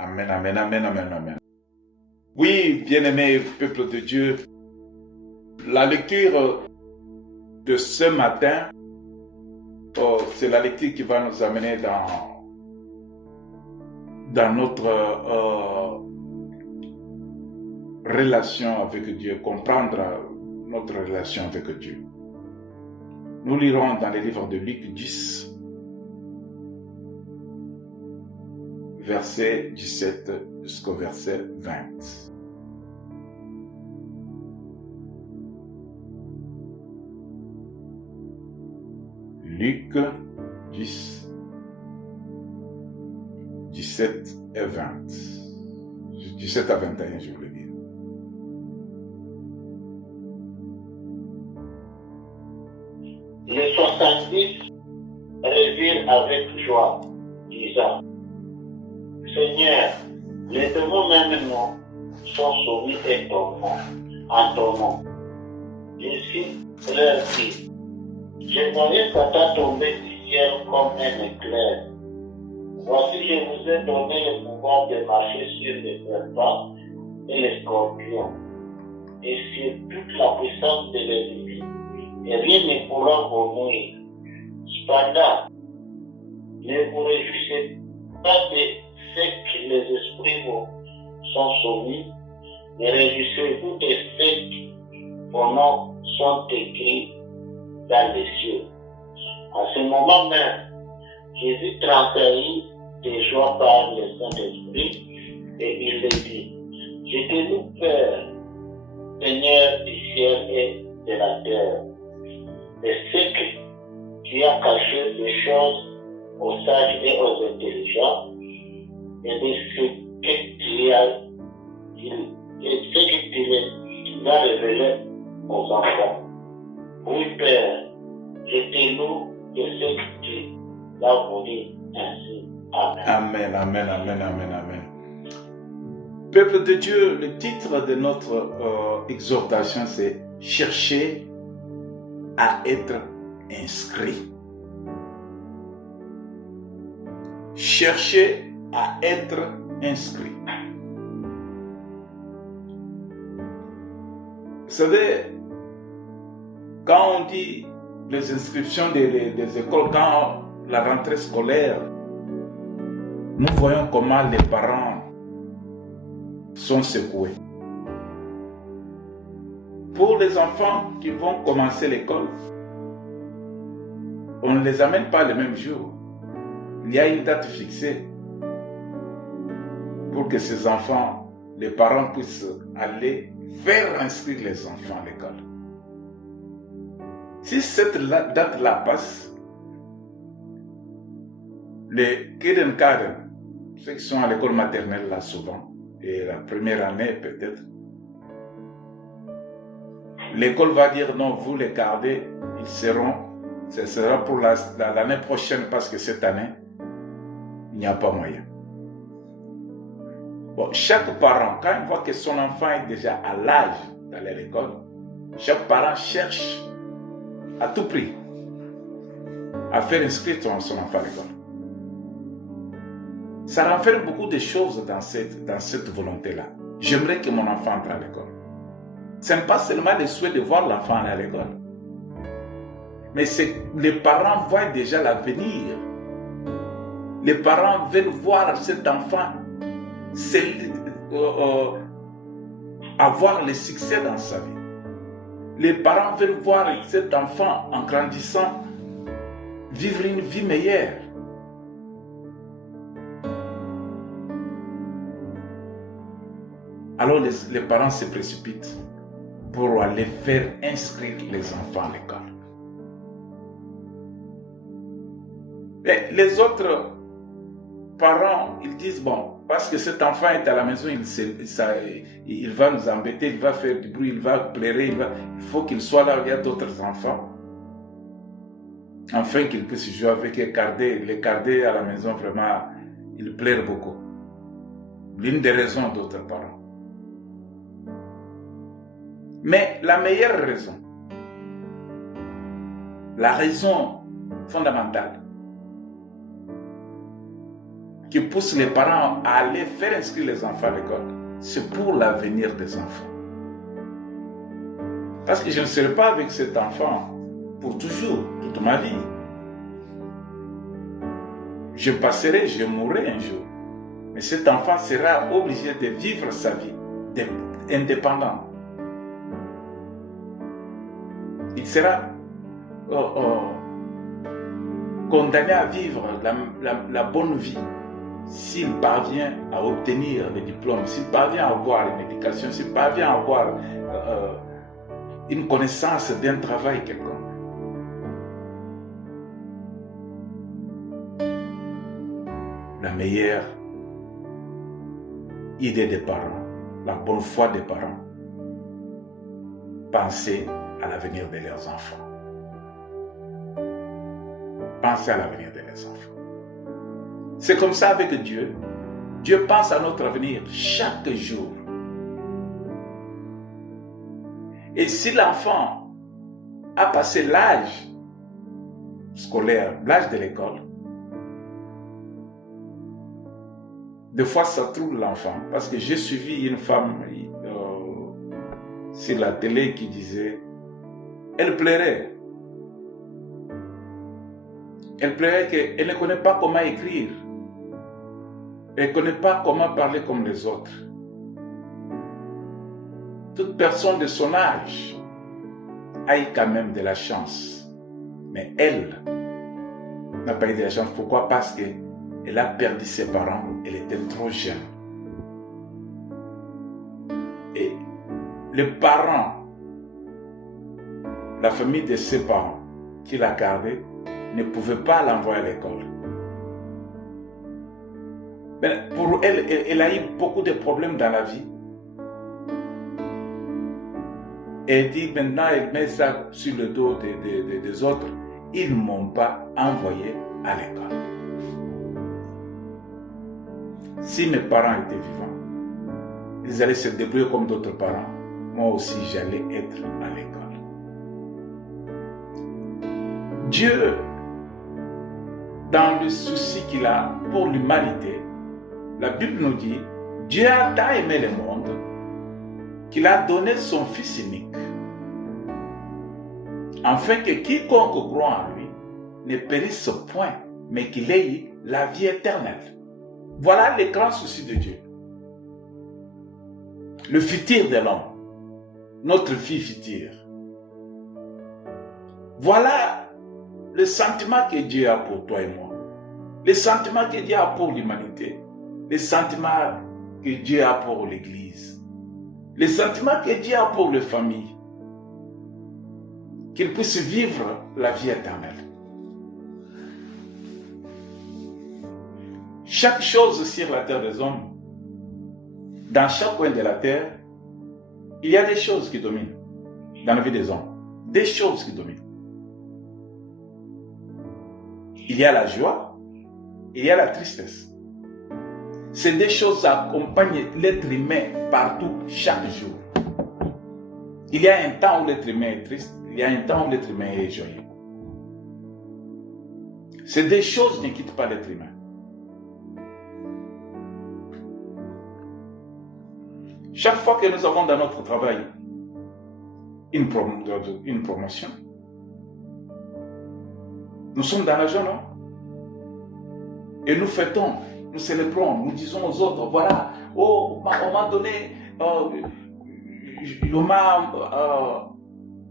Amen, amen, amen, amen, amen. Oui, bien-aimé peuple de Dieu, la lecture de ce matin, c'est la lecture qui va nous amener dans notre relation avec Dieu, comprendre notre relation avec Dieu. Nous lirons dans le livre de Luc 10, verset 17 jusqu'au verset 20. Luc 10, 17 et 20. 17 à 21, je voulais dire. Les 70 revirent avec joie, disant: Seigneur, les démons même sont soumis en tourment. Ainsi leur dit: Je voyais Satan tomber du ciel comme un éclair. Voici, je vous ai donné le pouvoir de marcher sur les serpents et les scorpions, et sur toute la puissance de l'ennemi, et rien ne pourra vous nuire. Cependant, ne vous réjouissez pas de ce que les esprits vous sont soumis, mais réjouissez-vous de ce que vos noms sont écrits dans les cieux. À ce moment même, Jésus tressaillit de joie par le Saint-Esprit, et il lui dit: Je te loue, Père, Seigneur du ciel et de la terre, de ce que tu as caché des choses aux sages et aux intelligents, et de ce que tu as révélé aux enfants. Oui, Père, je te loue de ce que tu l'as voulu ainsi. Amen. Amen, amen, amen, amen, amen. Peuple de Dieu, le titre de notre exhortation, c'est « Chercher à être inscrit ». Chercher à être inscrit. Vous savez, quand on dit les inscriptions des écoles, quand la rentrée scolaire, nous voyons comment les parents sont secoués. Pour les enfants qui vont commencer l'école, on ne les amène pas le même jour. Il y a une date fixée pour que ces enfants, les parents puissent aller faire inscrire les enfants à l'école. Si cette date-là passe, les kindergarten, ceux qui sont à l'école maternelle là souvent, et la première année peut-être, l'école va dire non, vous les gardez, ce sera pour l'année prochaine parce que cette année, il n'y a pas moyen. Bon, chaque parent, quand il voit que son enfant est déjà à l'âge d'aller à l'école, chaque parent cherche à tout prix à faire inscrire son enfant à l'école. Ça renferme beaucoup de choses dans cette volonté-là. J'aimerais que mon enfant entre à l'école. Ce n'est pas seulement le souhait de voir l'enfant aller à l'école, mais c'est les parents voient déjà l'avenir. Les parents veulent voir cet enfant avoir le succès dans sa vie. Les parents veulent voir cet enfant en grandissant vivre une vie meilleure. Alors les parents se précipitent pour aller faire inscrire les enfants à l'école. Et les autres parents, ils disent, bon, parce que cet enfant est à la maison, il va nous embêter, il va faire du bruit, il va pleurer, il faut qu'il soit là où il y a d'autres enfants, afin qu'il puisse jouer avec les garder à la maison, vraiment, il pleure beaucoup. L'une des raisons d'autres parents. Mais la meilleure raison, la raison fondamentale, qui pousse les parents à aller faire inscrire les enfants à l'école, c'est pour l'avenir des enfants. Parce que je ne serai pas avec cet enfant pour toujours, toute ma vie. Je passerai, je mourrai un jour. Mais cet enfant sera obligé de vivre sa vie indépendant. Il sera condamné à vivre la bonne vie s'il parvient à obtenir les diplômes, s'il parvient à avoir une éducation, s'il parvient à avoir une connaissance d'un travail quelconque. La meilleure idée des parents, la bonne foi des parents, penser à l'avenir de leurs enfants. Pensez à l'avenir de leurs enfants. C'est comme ça avec Dieu. Dieu pense à notre avenir chaque jour. Et si l'enfant a passé l'âge scolaire, l'âge de l'école, des fois ça trouble l'enfant. Parce que j'ai suivi une femme sur la télé qui disait, elle pleurait. Elle pleurait qu'elle ne connaît pas comment écrire. Elle ne connaît pas comment parler comme les autres. Toute personne de son âge a eu quand même de la chance. Mais elle n'a pas eu de la chance. Pourquoi? Parce qu'elle a perdu ses parents. Elle était trop jeune. Et les parents, la famille de ses parents qui l'a gardée, ne pouvait pas l'envoyer à l'école. Mais pour elle, elle a eu beaucoup de problèmes dans la vie. Elle dit maintenant, elle met ça sur le dos des autres. Ils ne m'ont pas envoyé à l'école. Si mes parents étaient vivants, ils allaient se débrouiller comme d'autres parents. Moi aussi, j'allais être à l'école. Dieu, dans le souci qu'il a pour l'humanité, la Bible nous dit, Dieu a tant aimé le monde qu'il a donné son Fils unique, afin que quiconque croit en lui ne périsse point, mais qu'il ait la vie éternelle. Voilà le grand souci de Dieu. Le futur de l'homme, notre vie future. Voilà le sentiment que Dieu a pour toi et moi. Le sentiment que Dieu a pour l'humanité. Le sentiment que Dieu a pour l'Église. Le sentiment que Dieu a pour les familles. Qu'ils puissent vivre la vie éternelle. Chaque chose sur la terre des hommes, dans chaque coin de la terre, il y a des choses qui dominent dans la vie des hommes. Des choses qui dominent. Il y a la joie, il y a la tristesse. C'est des choses qui accompagnent l'être humain partout, chaque jour. Il y a un temps où l'être humain est triste, il y a un temps où l'être humain est joyeux. C'est des choses qui ne quittent pas l'être humain. Chaque fois que nous avons dans notre travail une promotion, nous sommes dans la joie, non? Et nous fêtons, nous célébrons, nous disons aux autres, voilà, oh, on m'a donné,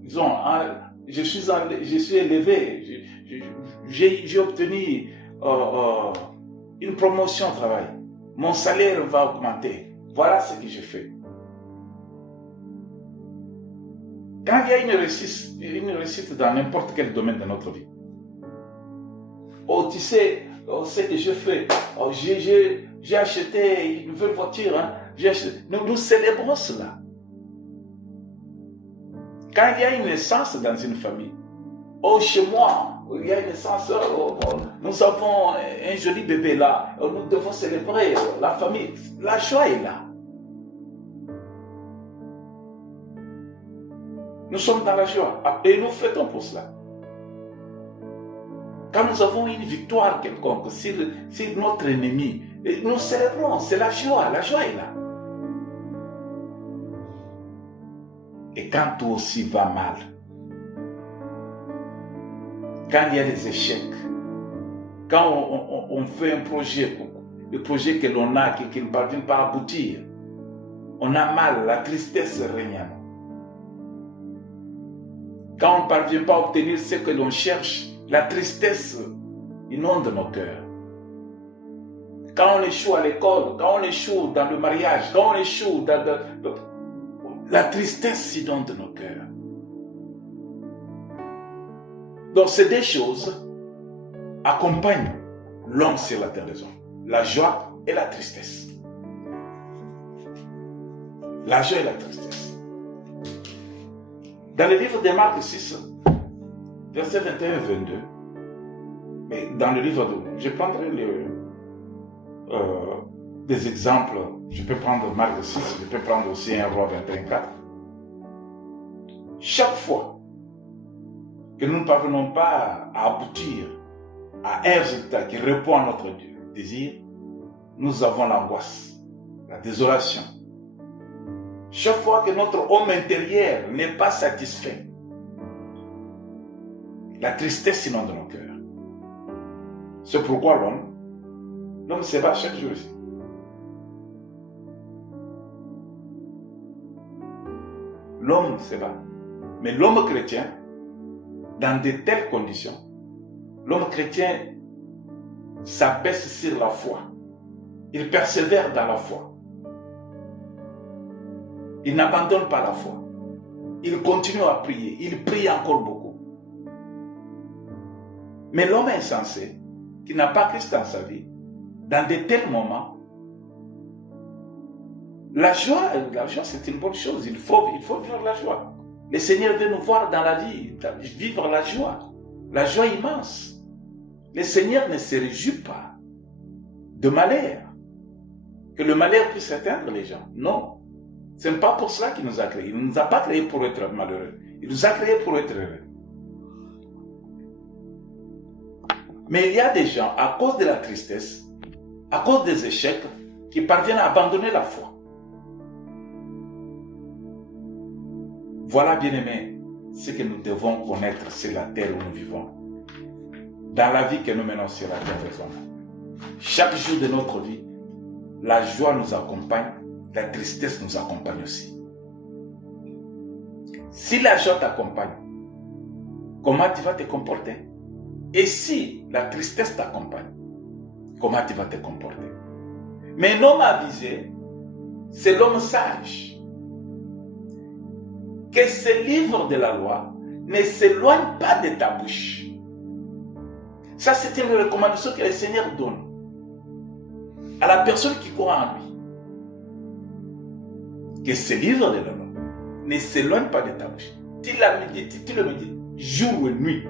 disons, je suis élevé, j'ai obtenu une promotion au travail, mon salaire va augmenter, voilà ce que je fais. Quand il y a une réussite dans n'importe quel domaine de notre vie, oh, tu sais, ce que je fais, oh, j'ai acheté une nouvelle voiture, hein, nous célébrons cela. Quand il y a une naissance dans une famille, oh, chez moi, il y a une naissance, nous avons un joli bébé là, nous devons célébrer la famille, la joie est là. Nous sommes dans la joie et nous fêtons pour cela. quand nous avons une victoire quelconque sur notre ennemi, nous célébrons, c'est la joie est là. Et quand tout aussi va mal, quand il y a des échecs, quand on fait un projet, le projet que l'on a, qui ne parvient pas à aboutir, on a mal, la tristesse règne. Quand on ne parvient pas à obtenir ce que l'on cherche, la tristesse inonde nos cœurs. Quand on échoue à l'école, quand on échoue dans le mariage, quand on échoue la tristesse inonde nos cœurs. Donc ces deux choses accompagnent l'homme sur la terre des hommes. La joie et la tristesse. La joie et la tristesse. Dans le livre de Marc 6, versets 21 et 22, mais dans le livre je prendrai des exemples. Je peux prendre Marc 6, je peux prendre aussi 1 Roi 21:4. Chaque fois que nous ne parvenons pas à aboutir à un résultat qui répond à notre désir, nous avons l'angoisse, la désolation. Chaque fois que notre homme intérieur n'est pas satisfait, la tristesse inonde nos cœurs. C'est pourquoi l'homme se bat chaque jour ici. L'homme se bat. Mais l'homme chrétien, dans de telles conditions, l'homme chrétien s'abaisse sur la foi. Il persévère dans la foi. Il n'abandonne pas la foi. Il continue à prier. Il prie encore beaucoup. Mais l'homme insensé, qui n'a pas Christ dans sa vie, dans de tels moments, la joie c'est une bonne chose. Il faut vivre la joie. Le Seigneur veut nous voir dans la vie, vivre la joie immense. Le Seigneur ne se réjouit pas de malheur, que le malheur puisse atteindre les gens. Non. Ce n'est pas pour cela qu'il nous a créés. Il ne nous a pas créés pour être malheureux. Il nous a créés pour être heureux. Mais il y a des gens, à cause de la tristesse, à cause des échecs, qui parviennent à abandonner la foi. Voilà, bien-aimés, ce que nous devons connaître sur la terre où nous vivons. Dans la vie que nous menons sur la terre des hommes. Chaque jour de notre vie, la joie nous accompagne, la tristesse nous accompagne aussi. Si la joie t'accompagne, comment tu vas te comporter? Et si la tristesse t'accompagne, comment tu vas te comporter? Mais un homme avisé, c'est l'homme sage. Que ce livre de la loi ne s'éloigne pas de ta bouche. Ça, c'est une recommandation que le Seigneur donne à la personne qui croit en lui. Que ce livre de la loi ne s'éloigne pas de ta bouche. Tu le médites jour et nuit.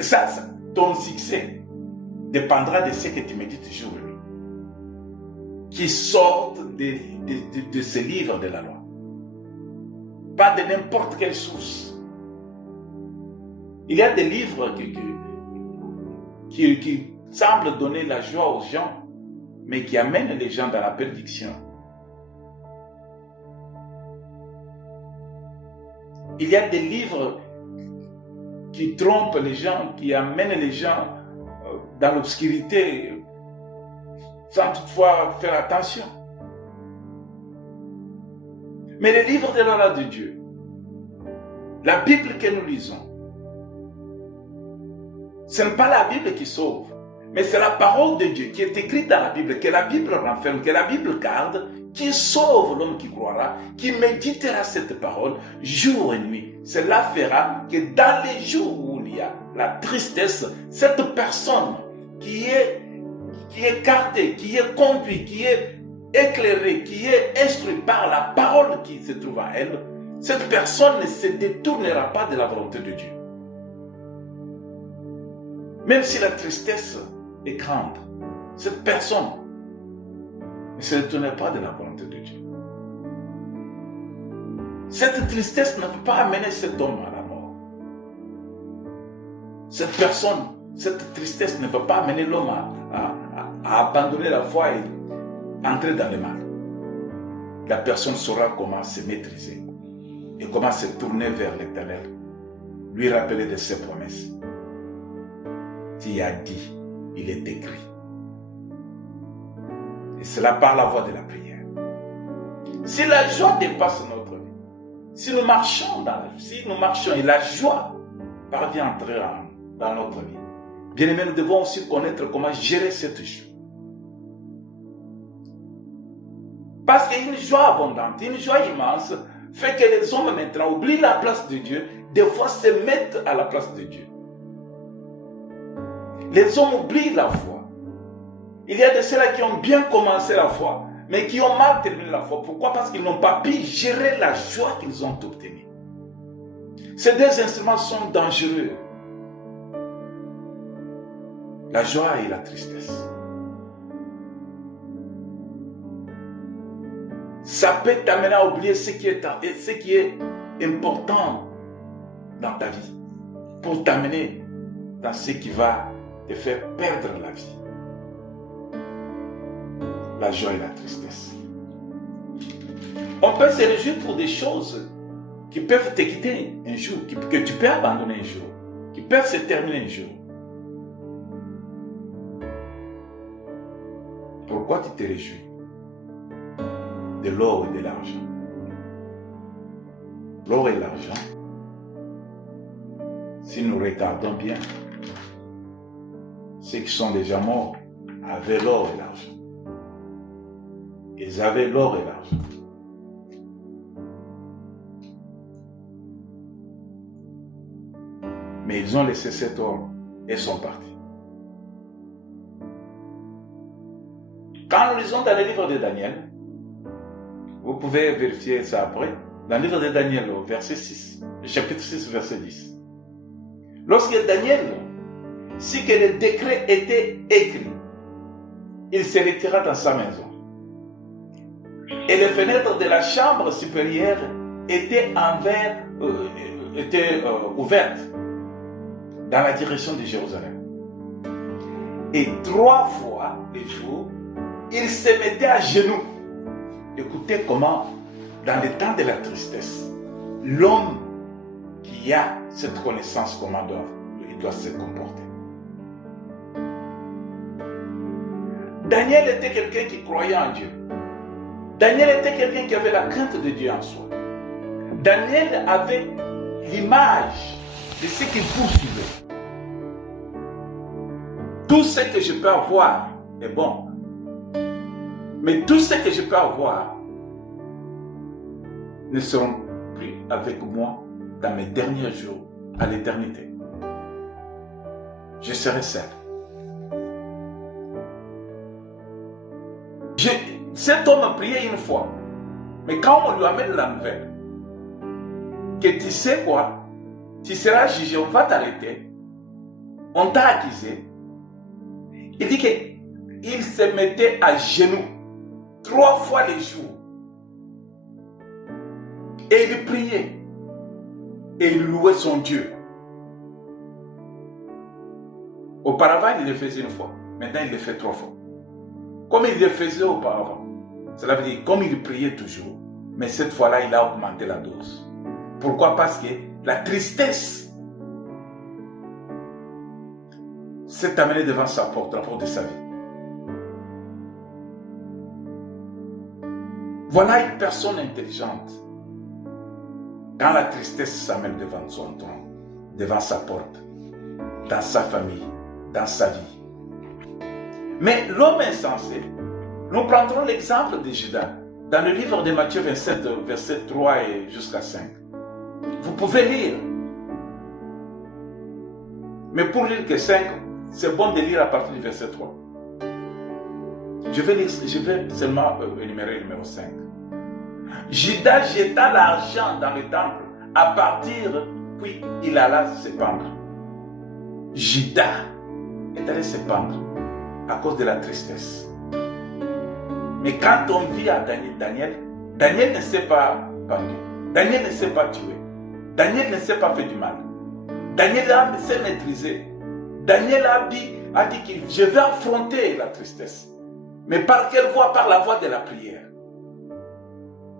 Ça, ton succès dépendra de ce que tu médites jour et nuit. Qui sortent de ce livre de la loi. Pas de n'importe quelle source. Il y a des livres qui semblent donner la joie aux gens, mais qui amènent les gens dans la perdition. Il y a des livres qui trompent les gens, qui amènent les gens dans l'obscurité, sans toutefois faire attention. Mais les livres de la loi de Dieu, la Bible que nous lisons, ce n'est pas la Bible qui sauve, mais c'est la parole de Dieu qui est écrite dans la Bible, que la Bible renferme, que la Bible garde, qui sauve l'homme qui croira, qui méditera cette parole jour et nuit. Cela fera que dans les jours où il y a la tristesse, cette personne qui est écartée, qui est conduite, qui est éclairée, qui est instruite par la parole qui se trouve en elle, cette personne ne se détournera pas de la volonté de Dieu. Même si la tristesse est grande, cette personne ne se détournera pas de la volonté de Dieu. Cette tristesse ne peut pas amener cet homme à la mort. cette personne, cette tristesse ne va pas amener l'homme à abandonner la foi et entrer dans le mal. La personne saura comment se maîtriser et comment se tourner vers l'Éternel, lui rappeler de ses promesses. Tu as dit, il est écrit. Et cela par la voie de la prière. Si la joie dépasse notre vie, si nous marchons et la joie parvient à entrer dans notre vie, bien aimé, nous devons aussi connaître comment gérer cette joie. Parce qu'une joie abondante, une joie immense, fait que les hommes maintenant oublient la place de Dieu, des fois se mettent à la place de Dieu. Les hommes oublient la foi. Il y a de ceux-là qui ont bien commencé la foi, mais qui ont mal terminé la foi. Pourquoi? Parce qu'ils n'ont pas pu gérer la joie qu'ils ont obtenue. Ces deux instruments sont dangereux. La joie et la tristesse. Ça peut t'amener à oublier ce qui est important dans ta vie, pour t'amener dans ce qui va te faire perdre la vie. La joie et la tristesse. On peut se réjouir pour des choses qui peuvent te quitter un jour, que tu peux abandonner un jour, qui peuvent se terminer un jour. Pourquoi tu te réjouis de l'or et de l'argent? L'or et l'argent, si nous regardons bien, ceux qui sont déjà morts avaient l'or et l'argent. Ils avaient l'or et l'argent. Mais ils ont laissé cet or et sont partis. Quand nous lisons dans le livre de Daniel, vous pouvez vérifier ça après, dans le livre de Daniel, verset 6, le chapitre 6, verset 10. Lorsque Daniel, si que le décret était écrit, il se retira dans sa maison. Et les fenêtres de la chambre supérieure étaient ouvertes dans la direction de Jérusalem. Et 3 fois le jour, il se mettait à genoux. Écoutez comment, dans le temps de la tristesse, l'homme qui a cette connaissance, comment il doit se comporter. Daniel était quelqu'un qui croyait en Dieu. Daniel était quelqu'un qui avait la crainte de Dieu en soi. Daniel avait l'image de ce qu'il poursuivait. Tout ce que je peux avoir est bon. Mais tout ce que je peux avoir ne seront plus avec moi dans mes derniers jours à l'éternité. Je serai seul. Cet homme priait une fois, mais quand on lui amène la nouvelle, que tu sais quoi, tu seras jugé, on va t'arrêter, on t'a accusé, il dit qu'il se mettait à genoux 3 fois les jours et il priait et il louait son Dieu. Auparavant, il le faisait une fois, maintenant il le fait 3 fois. Comme il le faisait auparavant. Cela veut dire comme il priait toujours, mais cette fois-là, il a augmenté la dose. Pourquoi? Parce que la tristesse s'est amenée devant sa porte, la porte de sa vie. Voilà une personne intelligente. Quand la tristesse s'amène devant son trône, devant sa porte, dans sa famille, dans sa vie. Mais l'homme insensé, nous prendrons l'exemple de Judas dans le livre de Matthieu 27, verset 3 et jusqu'à 5. Vous pouvez lire. Mais pour lire que 5, c'est bon de lire à partir du verset 3. Je vais seulement énumérer le numéro 5. Judas jeta l'argent dans le temple à partir, puis il alla se pendre. Judas est allé se pendre à cause de la tristesse. Mais quand on vit à Daniel ne s'est pas pendu. Daniel ne s'est pas tué. Daniel ne s'est pas fait du mal. Daniel s'est maîtrisé. Daniel a dit que je vais affronter la tristesse. Mais par quelle voie? Par la voie de la prière.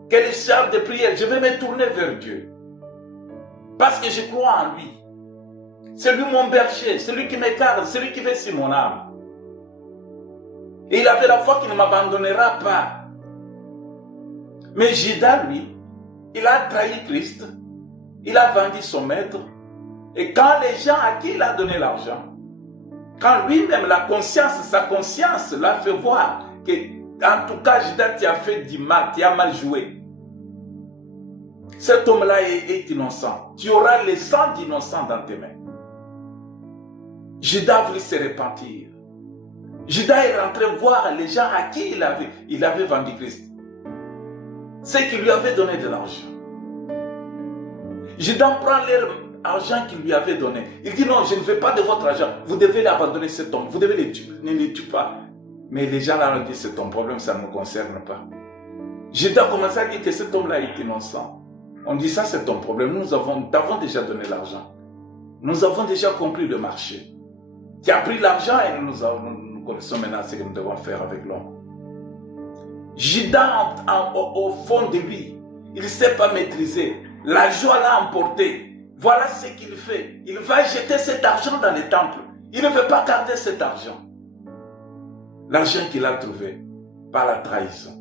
Quel genre de prière? Je vais me tourner vers Dieu. Parce que je crois en lui. C'est lui mon berger, c'est lui qui m'écarte, c'est lui qui fait sur mon âme. Et il avait la foi qu'il ne m'abandonnera pas. Mais Judas, lui, il a trahi Christ. Il a vendu son maître. Et quand les gens à qui il a donné l'argent, quand lui-même, sa conscience l'a fait voir que, en tout cas, Judas, tu as fait du mal, tu as mal joué. Cet homme-là est innocent. Tu auras le sang d'innocent dans tes mains. Judas voulait se repentir. Judas est rentré voir les gens à qui il avait vendu Christ. Ceux qui lui avaient donné de l'argent. Judas prend l'argent qu'il lui avait donné. Il dit non, je ne veux pas de votre argent. Vous devez abandonner cet homme. Vous devez le tuer. Ne le tuez pas. Mais les gens là ont dit c'est ton problème, ça ne me concerne pas. Judas commencé à dire que cet homme-là est innocent. On dit ça c'est ton problème. Nous t'avons déjà donné l'argent. Nous avons déjà compris le marché. Tu as pris l'argent et nous connaissons maintenant ce que nous devons faire avec l'homme. Judas, au fond de lui, il ne s'est pas maîtrisé. La joie l'a emporté. Voilà ce qu'il fait. Il va jeter cet argent dans le temple. Il ne veut pas garder cet argent. L'argent qu'il a trouvé par la trahison.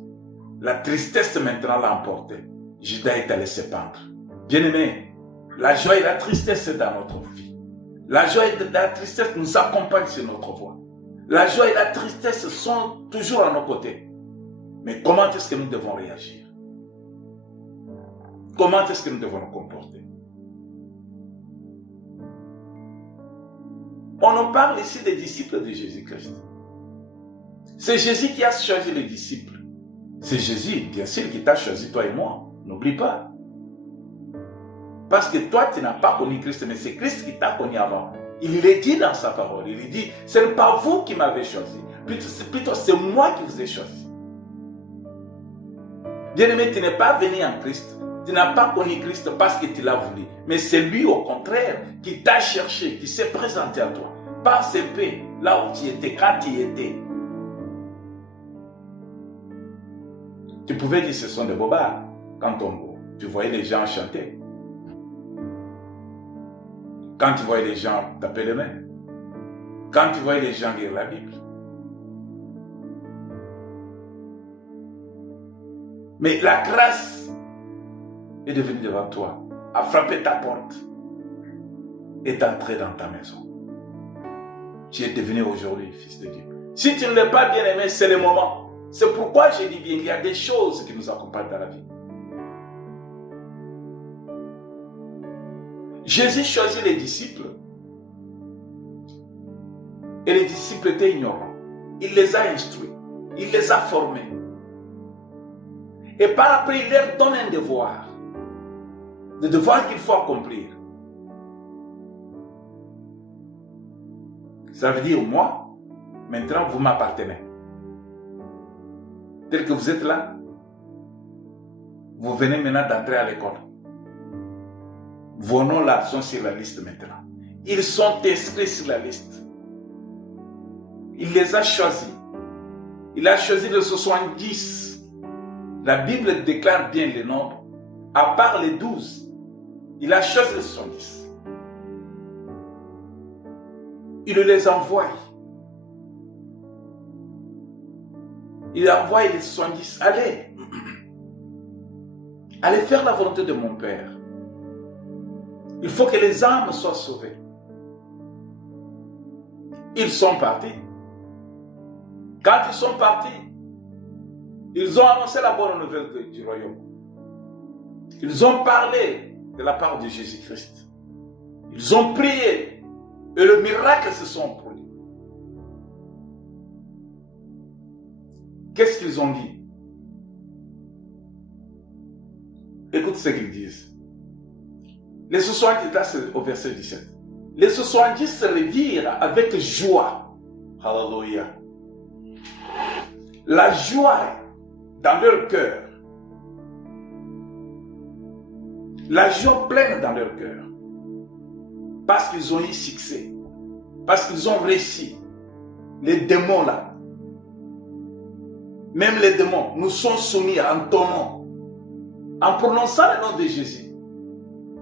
La tristesse maintenant l'a emporté. Judas est allé se pendre. Bien-aimé, la joie et la tristesse c'est dans notre vie. La joie et la tristesse nous accompagnent sur notre voie. La joie et la tristesse sont toujours à nos côtés. Mais comment est-ce que nous devons réagir? Comment est-ce que nous devons nous comporter? On nous parle ici des disciples de Jésus-Christ. C'est Jésus qui a choisi les disciples. C'est Jésus, bien sûr, qui t'a choisi, toi et moi. N'oublie pas. Parce que toi, tu n'as pas connu Christ, mais c'est Christ qui t'a connu avant. Il le dit dans sa parole. Il dit, ce n'est pas vous qui m'avez choisi. Plutôt, c'est moi qui vous ai choisi. Bien-aimé, tu n'es pas venu en Christ. Tu n'as pas connu Christ parce que tu l'as voulu. Mais c'est lui, au contraire, qui t'a cherché, qui s'est présenté à toi. Par ses paix, là où tu étais, quand tu y étais. Tu pouvais dire ce sont des bobards quand tu voyais les gens chanter. Quand tu voyais les gens taper les mains. Quand tu voyais les gens lire la Bible. Mais la grâce est devenue devant toi, a frappé ta porte, est entrée dans ta maison. Tu es devenu aujourd'hui fils de Dieu. Si tu ne l'es pas bien aimé, c'est le moment. C'est pourquoi je dis bien, il y a des choses qui nous accompagnent dans la vie. Jésus choisit les disciples et les disciples étaient ignorants. Il les a instruits, il les a formés. Et par après, il leur donne un devoir. Le devoir qu'il faut accomplir. Ça veut dire, moi, maintenant, vous m'appartenez. Tel que vous êtes là, vous venez maintenant d'entrer à l'école. Vos noms là sont sur la liste maintenant. Ils sont inscrits sur la liste. Il les a choisis. Il a choisi les 70. La Bible déclare bien les nombres. À part les 12, il a choisi les 70. Il les envoie. Il envoie les 70. Allez. Allez faire la volonté de mon Père. Il faut que les âmes soient sauvées. Ils sont partis. Quand ils sont partis, ils ont annoncé la bonne nouvelle du royaume. Ils ont parlé de la part de Jésus-Christ. Ils ont prié et le miracle se sont produits. Qu'est-ce qu'ils ont dit? Écoute ce qu'ils disent. Les 70, là c'est au verset 17. Les 70 se revirent avec joie. Alléluia. La joie dans leur cœur. La joie pleine dans leur cœur. parce qu'ils ont eu succès, parce qu'ils ont réussi. Les démons là, même les démons, nous sont soumis en ton nom. En prononçant le nom de Jésus,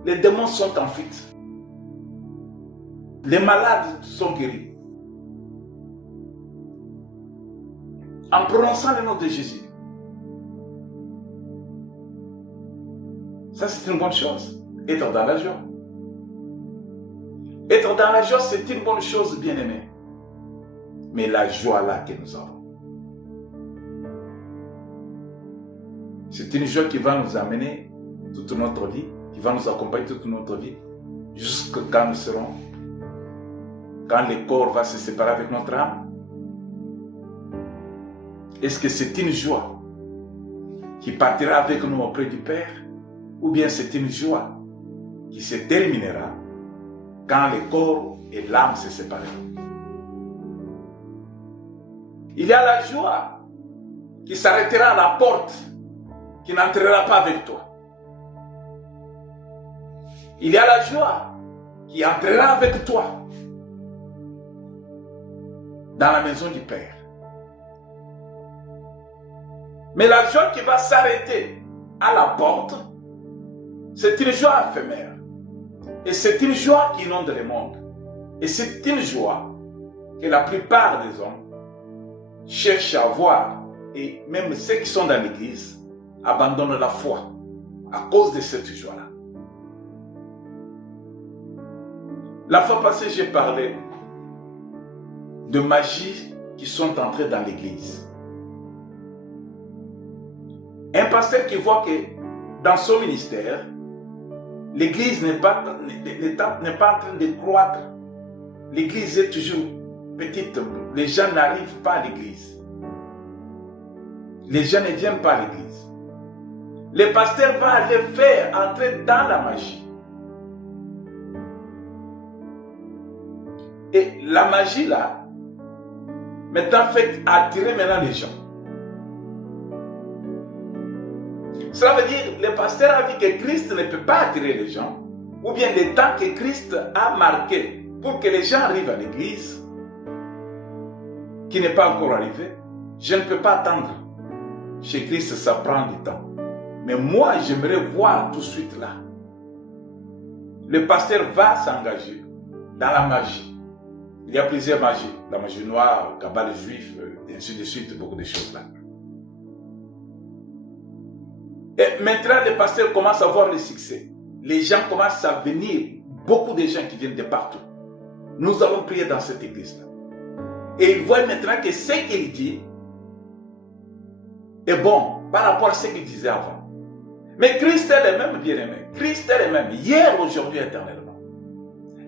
les démons sont en fuite. Les malades sont guéris. En prononçant le nom de Jésus. Ça, c'est une bonne chose. Être dans la joie. Être dans la joie, c'est une bonne chose, bien-aimé. Mais la joie là que nous avons, c'est une joie qui va nous amener toute notre vie, qui va nous accompagner toute notre vie, jusqu'à quand nous serons, quand le corps va se séparer avec notre âme. Est-ce que c'est une joie qui partira avec nous auprès du Père, ou bien c'est une joie qui se terminera quand le corps et l'âme se sépareront? Il y a la joie qui s'arrêtera à la porte, qui n'entrera pas avec toi. Il y a la joie qui entrera avec toi dans la maison du Père. Mais la joie qui va s'arrêter à la porte, c'est une joie éphémère. Et c'est une joie qui inonde le monde. Et c'est une joie que la plupart des hommes cherchent à avoir. Et même ceux qui sont dans l'église abandonnent la foi à cause de cette joie-là. La fois passée, j'ai parlé de magie qui sont entrées dans l'église. Un pasteur qui voit que dans son ministère, l'église n'est pas en train de croître. L'église est toujours petite. Les gens n'arrivent pas à l'église. Les gens ne viennent pas à l'église. Le pasteur va les faire entrer dans la magie. Et la magie là, maintenant fait attirer maintenant les gens. Cela veut dire que le pasteur a vu que Christ ne peut pas attirer les gens, ou bien le temps que Christ a marqué pour que les gens arrivent à l'église, qui n'est pas encore arrivé. Je ne peux pas attendre. Chez Christ, ça prend du temps. Mais moi, j'aimerais voir tout de suite là. Le pasteur va s'engager dans la magie. Il y a plusieurs magies. La magie noire, le cabale juif, et ainsi de suite, beaucoup de choses là. Et maintenant, le pasteur commence à voir le succès. Les gens commencent à venir. Beaucoup de gens qui viennent de partout. Nous allons prier dans cette église-là. Et ils voient maintenant que ce qu'il dit est bon par rapport à ce qu'il disait avant. Mais Christ est le même, bien-aimé. Christ est le même, hier, aujourd'hui, éternellement.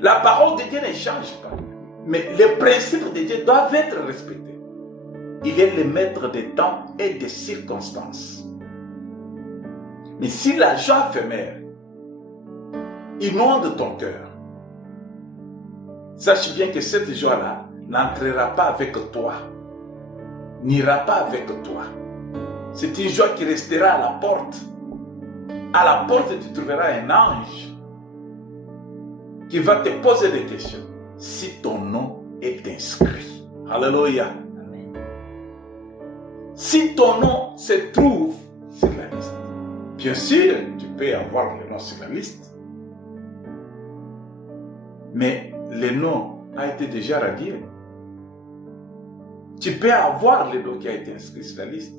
La parole de Dieu ne change pas. Mais les principes de Dieu doivent être respectés. Il est le maître des temps et des circonstances. Mais si la joie éphémère inonde ton cœur, sache bien que cette joie-là n'entrera pas avec toi, n'ira pas avec toi. C'est une joie qui restera à la porte. À la porte, tu trouveras un ange qui va te poser des questions si ton nom est inscrit. Alléluia. Amen. Si ton nom se trouve sur la liste, bien sûr, tu peux avoir le nom sur la liste. Mais le nom a été déjà radié. Tu peux avoir le nom qui a été inscrit sur la liste.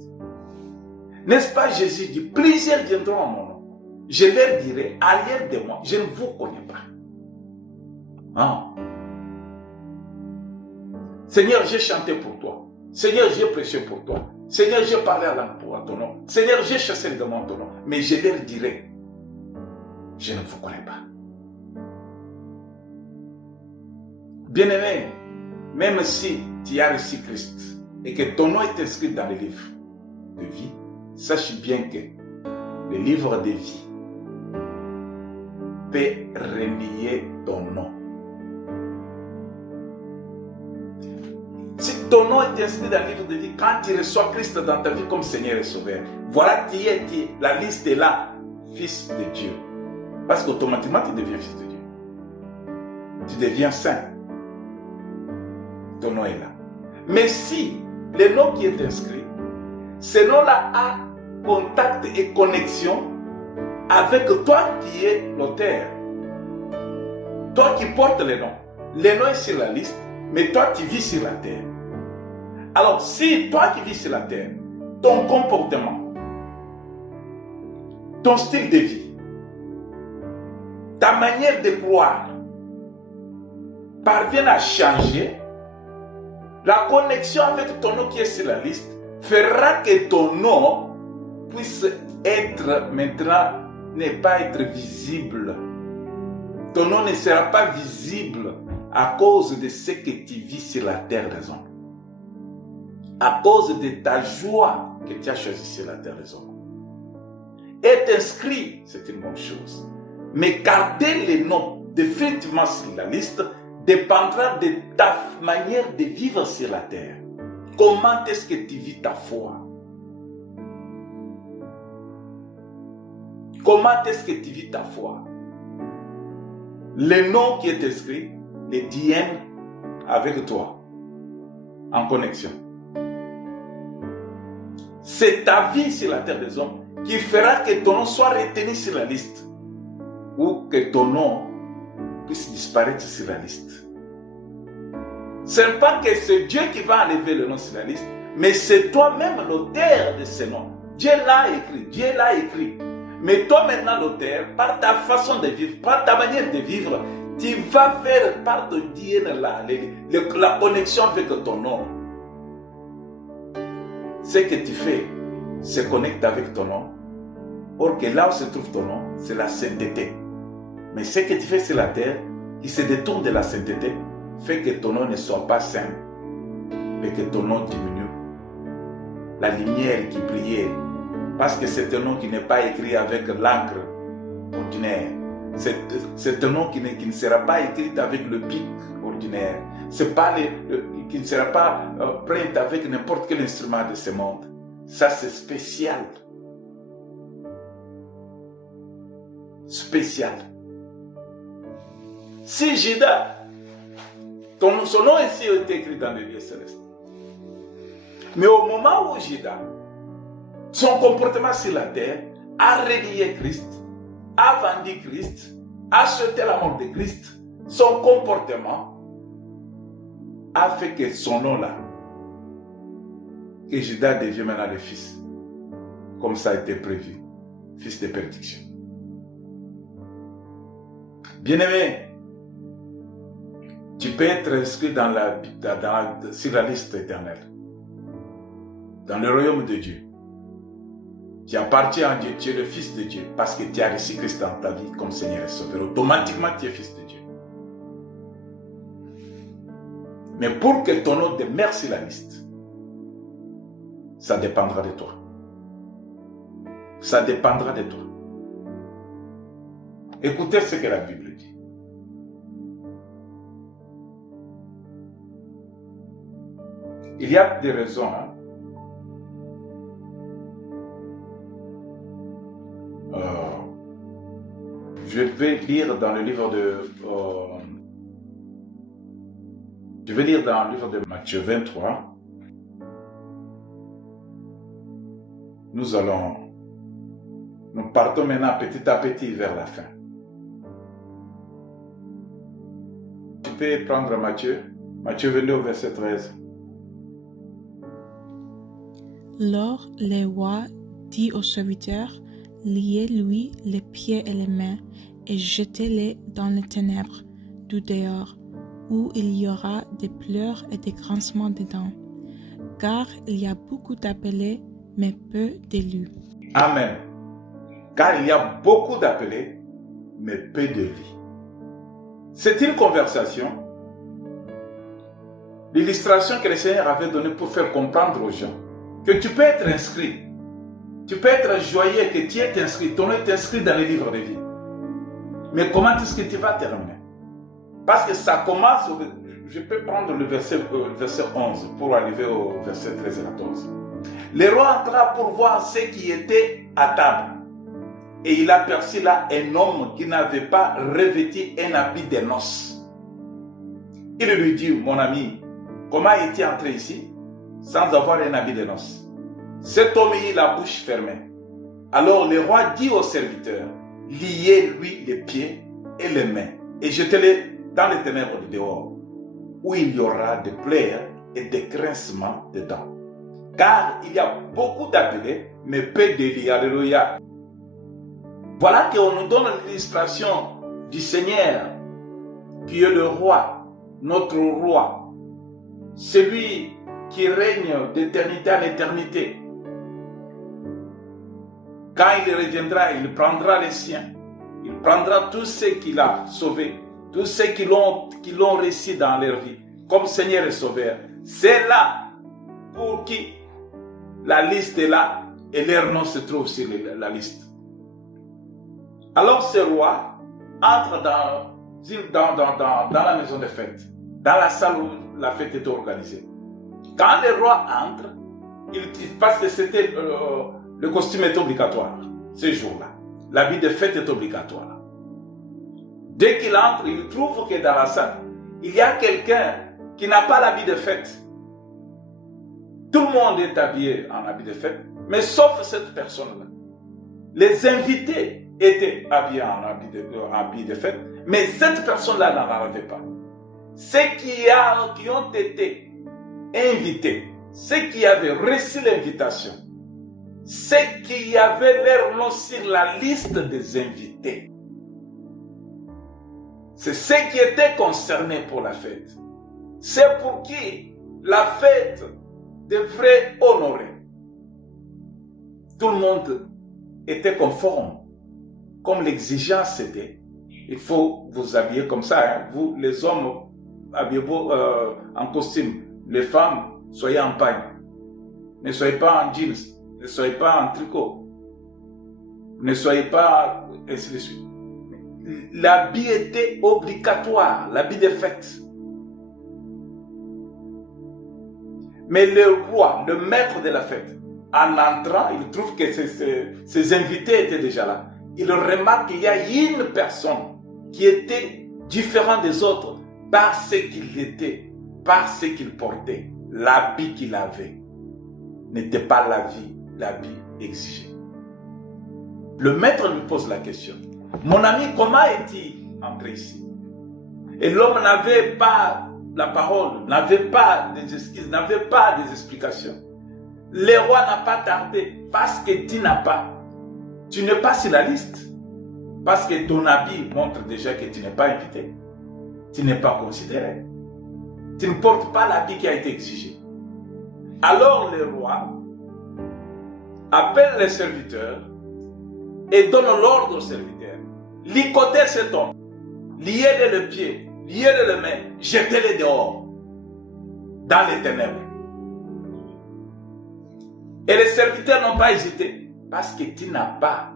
N'est-ce pas, Jésus dit, plusieurs viendront à mon nom. Je leur dirai, arrière de moi, je ne vous connais pas. Ah. Seigneur, j'ai chanté pour toi. Seigneur, j'ai prêché pour toi. Seigneur, j'ai parlé à ton nom. Seigneur, j'ai chassé les démons à ton nom. Mais je leur dirai, je ne vous connais pas. Bien-aimé, même si tu as reçu Christ et que ton nom est inscrit dans le livre de vie, sache bien que le livre de vie peut renier ton nom. Si ton nom est inscrit dans le livre de vie, quand tu reçois Christ dans ta vie comme Seigneur et Sauveur, voilà, la liste est là, fils de Dieu. Parce qu'automatiquement, tu deviens fils de Dieu. tu deviens saint. Ton nom est là. Mais si le nom qui est inscrit, ce nom-là a contact et connexion avec toi qui es l'auteur, toi qui portes le nom. Le nom est sur la liste, mais toi tu vis sur la terre. Alors si toi qui vis sur la terre, ton comportement, ton style de vie, ta manière de croire parviennent à changer, la connexion avec ton nom qui est sur la liste fera que ton nom puisse être maintenant, ne pas être visible. Ton nom ne sera pas visible à cause de ce que tu vis sur la terre des hommes. À cause de ta joie que tu as choisie sur la terre des hommes. Être inscrit, c'est une bonne chose. Mais garder les noms définitivement sur la liste dépendra de ta manière de vivre sur la terre. Comment est-ce que tu vis ta foi? Comment est-ce que tu vis ta foi? Le nom qui est inscrit, les tiennent avec toi, en connexion. C'est ta vie sur la terre des hommes qui fera que ton nom soit retenu sur la liste ou que ton nom puisse disparaître sur la liste. Ce n'est pas que c'est Dieu qui va enlever le nom sur la liste, mais c'est toi-même l'auteur de ce nom. Dieu l'a écrit, Dieu l'a écrit. Mais toi maintenant l'auteur, par ta façon de vivre, par ta manière de vivre, tu vas faire par ton Dieu la connexion avec ton nom. Ce que tu fais se connecte avec ton nom. Or que là où se trouve ton nom, c'est la sainteté. Mais ce que tu fais sur la terre, qui se détourne de la sainteté, fait que ton nom ne soit pas saint, mais que ton nom diminue. La lumière qui brillait, parce que c'est un nom qui n'est pas écrit avec l'encre ordinaire. C'est un nom qui ne sera pas écrit avec le bic ordinaire. C'est pas qui ne sera pas peint avec n'importe quel instrument de ce monde. Ça, c'est spécial. Spécial. Si Judas, son nom ici est écrit dans les lieux célestes. Mais au moment où Judas, son comportement sur la terre, a relié Christ, a vendu Christ, a souhaité la mort de Christ, son comportement a fait que son nom là, que Judas devient maintenant le fils, comme ça a été prévu, fils de perdition. Bien-aimé, tu peux être inscrit sur la liste éternelle, dans le royaume de Dieu. Tu appartiens à Dieu, tu es le fils de Dieu, parce que tu as reçu Christ dans ta vie comme Seigneur et Sauveur. Automatiquement, tu es fils de Dieu. Mais pour que ton nom demeure sur la liste, ça dépendra de toi. Ça dépendra de toi. Écoutez ce que la Bible dit. Il y a des raisons. Je vais lire dans le livre de... je vais lire dans le livre de Matthieu 23. Nous partons maintenant petit à petit vers la fin. Tu peux prendre Matthieu 22 au verset 13. Lors, le roi dit aux serviteurs, liez-lui les pieds et les mains et jetez-les dans les ténèbres du dehors, où il y aura des pleurs et des grincements de dents, car il y a beaucoup d'appelés, mais peu d'élus. Amen. Car il y a beaucoup d'appelés, mais peu d'élus. C'est une conversation, l'illustration que le Seigneur avait donnée pour faire comprendre aux gens que tu peux être inscrit, tu peux être joyeux que tu es inscrit, ton nom est inscrit dans le livre de vie. Mais comment est-ce que tu vas terminer? Parce que ça commence, je peux prendre le verset 11 pour arriver au verset 13 et 14. Le roi entra pour voir ceux qui étaient à table. Et il aperçut là un homme qui n'avait pas revêtu un habit de noces. Il lui dit, mon ami, comment est-il entré ici sans avoir un habit de noces? Cet homme eut la bouche fermée. Alors le roi dit au serviteur, liez-lui les pieds et les mains et jetez-les dans les ténèbres du dehors, où il y aura des pleurs et des grincements de dents. Car il y a beaucoup d'appelés, mais peu d'élus. Alléluia. Voilà qu'on nous donne l'illustration du Seigneur, qui est le roi, notre roi, celui qui règne d'éternité en éternité. Quand il reviendra, il prendra les siens, il prendra tous ceux qu'il a sauvés, tous ceux qui l'ont réussi dans leur vie, comme Seigneur et Sauveur. C'est là pour qui la liste est là et leur nom se trouve sur la liste. Alors ce roi entre dans la maison de fête, dans la salle où la fête était organisée. Quand le roi entre, parce que c'était le costume est obligatoire ce jour-là. L'habit de fête est obligatoire. Dès qu'il entre, il trouve que dans la salle, il y a quelqu'un qui n'a pas l'habit de fête. Tout le monde est habillé en habit de fête, mais sauf cette personne-là. Les invités étaient habillés en habit de fête, mais cette personne-là n'en avait pas. Ceux qui ont été invités, ceux qui avaient reçu l'invitation, ceux qui avaient leur nom sur la liste des invités, c'est ceux qui étaient concernés pour la fête. C'est pour qui la fête devrait honorer. Tout le monde était conforme. Comme l'exigence était, il faut vous habiller comme ça. Hein. Vous, les hommes, habillez-vous en costume. Les femmes, soyez en pagne. Ne soyez pas en jeans. Ne soyez pas en tricot. Ne soyez pas ainsi de suite. L'habit était obligatoire, l'habit de fête. Mais le roi, le maître de la fête, en entrant, il trouve que ses invités étaient déjà là. Il remarque qu'il y a une personne qui était différente des autres par ce qu'il était, par ce qu'il portait. L'habit qu'il avait n'était pas l'habit exigé. Le maître lui pose la question. Mon ami, comment est-il entré ici? Et l'homme n'avait pas la parole, n'avait pas des excuses, n'avait pas des explications. Le roi n'a pas tardé parce que tu n'as pas. Tu n'es pas sur la liste. Parce que ton habit montre déjà que tu n'es pas invité. Tu n'es pas considéré. Tu ne portes pas l'habit qui a été exigé. Alors le roi appelle les serviteurs et donne l'ordre aux serviteurs. Licotez cet homme, liez-le les pieds, liez-le les mains, jetez-le dehors, dans les ténèbres. Et les serviteurs n'ont pas hésité, parce que tu n'as pas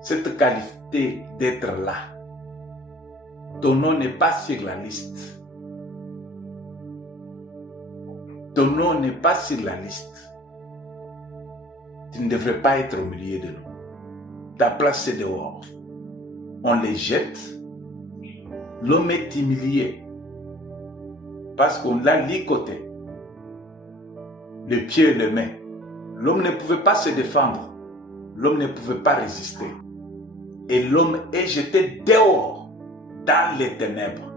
cette qualité d'être là. Ton nom n'est pas sur la liste. Ton nom n'est pas sur la liste. Tu ne devrais pas être au milieu de nous. Ta place est dehors. On les jette. L'homme est humilié parce qu'on l'a licoté. Les pieds et les mains. L'homme ne pouvait pas se défendre. L'homme ne pouvait pas résister. Et l'homme est jeté dehors, dans les ténèbres.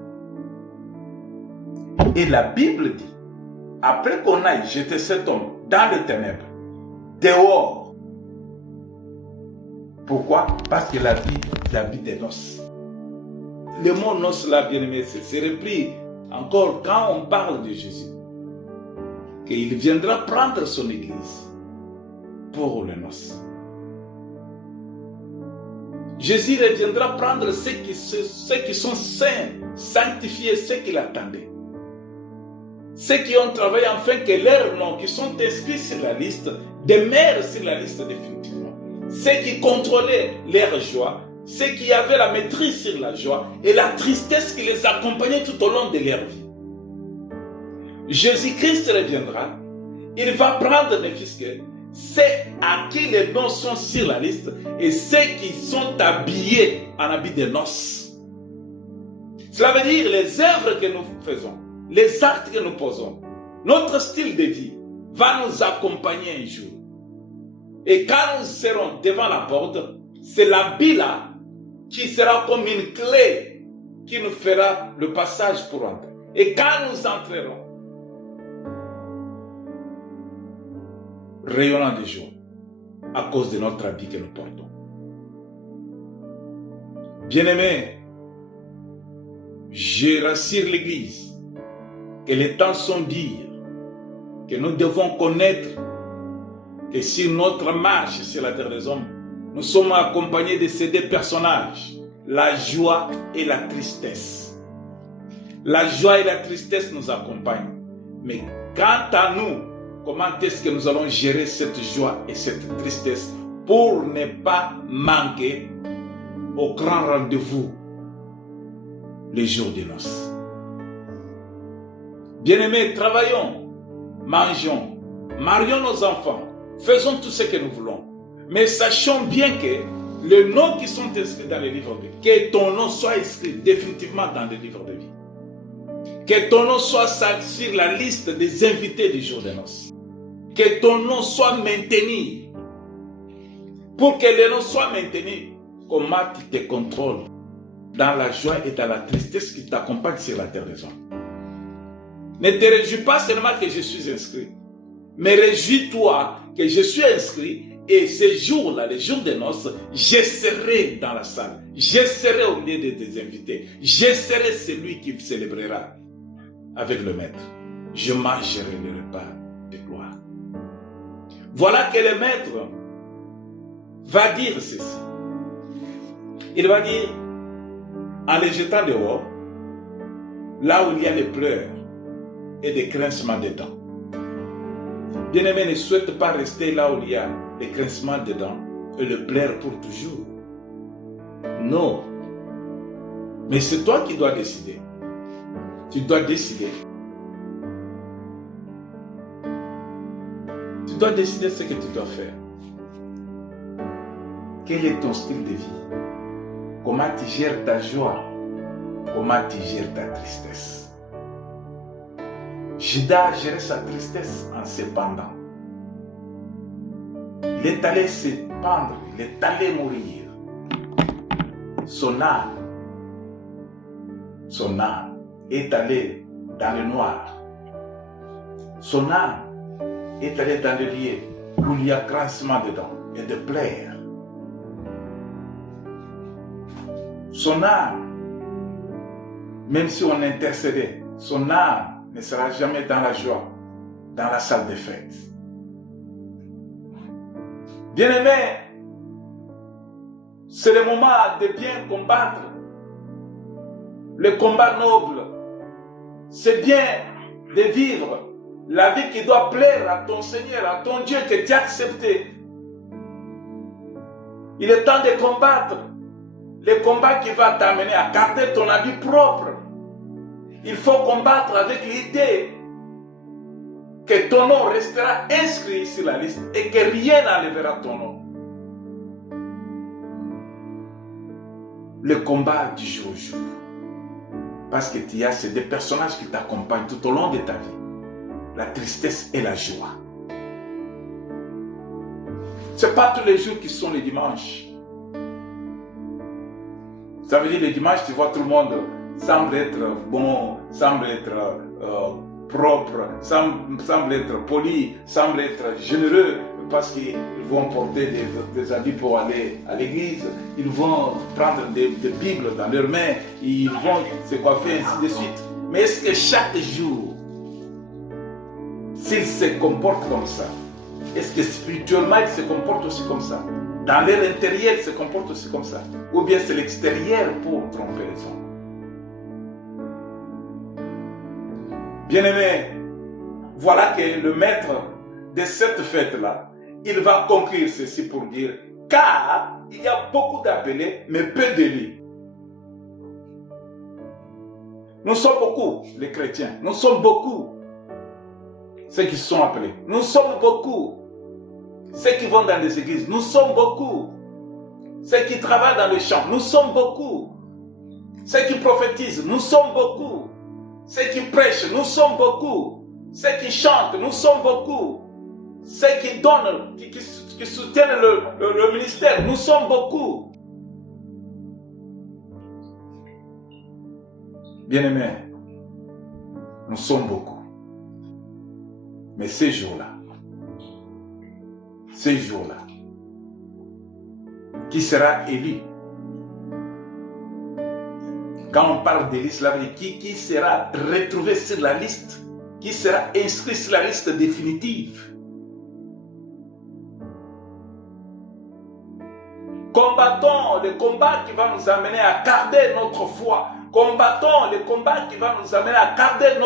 Et la Bible dit, après qu'on aille jeter cet homme dans les ténèbres, dehors. Pourquoi? Parce que la vie des noces. Le mot noces là, bien aimé, c'est repris encore quand on parle de Jésus. Qu'il viendra prendre son église pour les noces. Jésus reviendra prendre ceux qui sont saints, sanctifiés, ceux qui l'attendaient. Ceux qui ont travaillé afin que leurs noms, qui sont inscrits sur la liste, demeurent sur la liste définitivement. Ceux qui contrôlaient leur joie, ceux qui avaient la maîtrise sur la joie et la tristesse qui les accompagnait tout au long de leur vie. Jésus-Christ reviendra, il va prendre les fils, ceux à qui les noms sont sur la liste et ceux qui sont habillés en habit de noces. Cela veut dire les œuvres que nous faisons, les actes que nous posons, notre style de vie va nous accompagner un jour. Et quand nous serons devant la porte, c'est l'habit là qui sera comme une clé qui nous fera le passage pour entrer. Et quand nous entrerons, rayonnant de joie à cause de notre habit que nous portons. Bien-aimés, je rassure l'Église que les temps sont durs, que nous devons connaître que sur notre marche sur la terre des hommes, nous sommes accompagnés de ces deux personnages, la joie et la tristesse. La joie et la tristesse nous accompagnent. Mais quant à nous, comment est-ce que nous allons gérer cette joie et cette tristesse pour ne pas manquer au grand rendez-vous les jours de noces? Bien-aimés, travaillons, mangeons, marions nos enfants, faisons tout ce que nous voulons. Mais sachons bien que les noms qui sont inscrits dans le livre de vie, que ton nom soit inscrit définitivement dans le livre de vie. Que ton nom soit sur la liste des invités du jour de noces. Que ton nom soit maintenu. Pour que le nom soit maintenu, comment tu te contrôles dans la joie et dans la tristesse qui t'accompagnent sur la terre des hommes. Ne te réjouis pas seulement que je suis inscrit, mais réjouis-toi que je suis inscrit et ces jours-là, les jours de noces, je serai dans la salle, je serai au milieu des invités, je serai celui qui célébrera avec le maître. Je mangerai le repas de gloire. Voilà que le maître va dire ceci. Il va dire, en les jetant dehors, là où il y a les pleurs et des grincements de dents. Bien-aimé, ne souhaite pas rester là où il y a des grincements de dents et le pleur pour toujours. Non. Mais c'est toi qui dois décider. Tu dois décider. Tu dois décider ce que tu dois faire. Quel est ton style de vie? Comment tu gères ta joie? Comment tu gères ta tristesse? Judas gérait sa tristesse en se pendant. Il est allé se pendre, il est allé mourir. Son âme est allée dans le noir. Son âme est allée dans le lieu où il y a grincement de dents et de pleurs. Son âme, même si on intercédait, son âme ne sera jamais dans la joie, dans la salle des fêtes. Bien-aimés, c'est le moment de bien combattre. Le combat noble, c'est bien de vivre la vie qui doit plaire à ton Seigneur, à ton Dieu que tu as accepté. Il est temps de combattre le combat qui va t'amener à garder ton habit propre. Il faut combattre avec l'idée que ton nom restera inscrit sur la liste et que rien n'enlèvera ton nom. Le combat du jour au jour. Parce que tu as ces deux personnages qui t'accompagnent tout au long de ta vie. La tristesse et la joie. Ce n'est pas tous les jours qui sont les dimanches. Ça veut dire les dimanches, tu vois tout le monde semble être bon, semble être propre, semble être poli, semble être généreux parce qu'ils vont porter des habits pour aller à l'église, ils vont prendre des Bibles dans leurs mains, ils vont se coiffer ainsi de suite. Mais est-ce que chaque jour, s'ils se comportent comme ça, est-ce que spirituellement ils se comportent aussi comme ça? Dans leur intérieur, ils se comportent aussi comme ça? Ou bien c'est l'extérieur pour tromper les hommes? Bien-aimés, voilà que le maître de cette fête-là, il va conclure ceci pour dire, car il y a beaucoup d'appelés, mais peu d'élus. Nous sommes beaucoup, les chrétiens, nous sommes beaucoup, ceux qui sont appelés. Nous sommes beaucoup, ceux qui vont dans les églises. Nous sommes beaucoup, ceux qui travaillent dans les champs. Nous sommes beaucoup, Ceux qui prophétisent, nous sommes beaucoup. Ceux qui prêchent, nous sommes beaucoup. Ceux qui chantent, nous sommes beaucoup. Ceux qui donnent, qui soutiennent le ministère, nous sommes beaucoup. Bien-aimés, nous sommes beaucoup. Mais ces jours-là, qui sera élu? Quand on parle d'élu, cela veut dire qui sera retrouvé sur la liste, qui sera inscrit sur la liste définitive. Combattons le combat qui va nous amener à garder notre foi. Combattons le combat qui va nous amener à garder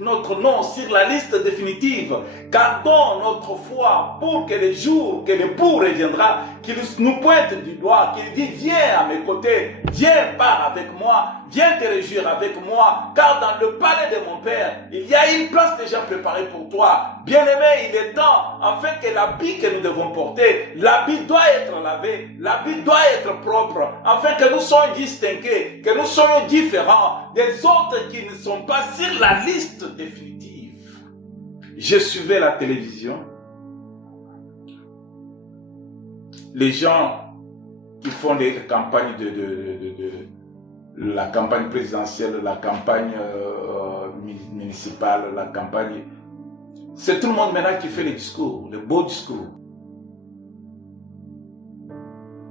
notre nom sur la liste définitive. Gardons notre foi pour que le jour que l'époux reviendra, qu'il nous pointe du doigt, qu'il dit viens à mes côtés, viens pars avec moi, viens te réjouir avec moi, car dans le palais de mon Père, il y a une place déjà préparée pour toi. Bien-aimé, il est temps, afin que l'habit que nous devons porter, l'habit doit être lavé, l'habit doit être propre, afin que nous soyons distingués, que nous soyons différents des autres qui ne sont pas sur la liste définitive. Je suivais la télévision. Les gens qui font des campagnes la campagne présidentielle, la campagne municipale, la campagne... C'est tout le monde maintenant qui fait les discours, les beaux discours.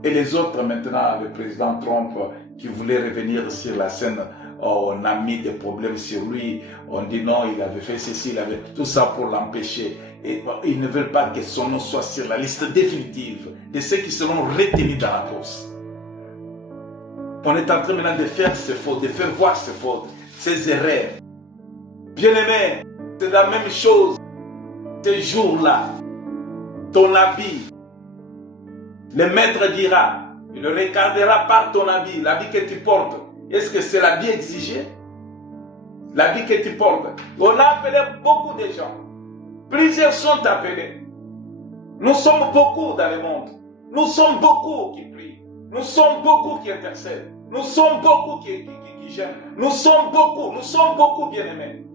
Et les autres maintenant, le président Trump qui voulait revenir sur la scène, on a mis des problèmes sur lui, on dit non, il avait fait ceci, il avait tout ça pour l'empêcher. Et ils ne veulent pas que son nom soit sur la liste définitive de ceux qui seront retenus dans la course. On est en train maintenant de faire ses fautes, de faire voir ses fautes, ses erreurs. Bien-aimé, c'est la même chose. Ces jours-là, ton habit, le maître dira, il regardera par ton habit, l'habit que tu portes. Est-ce que c'est l'habit exigé? L'habit que tu portes. On a appelé beaucoup de gens. Plusieurs sont appelés. Nous sommes beaucoup dans le monde. Nous sommes beaucoup qui prient. Nous sommes beaucoup qui intercèdent. Nous sommes beaucoup qui gênent. Nous sommes beaucoup bien-aimés.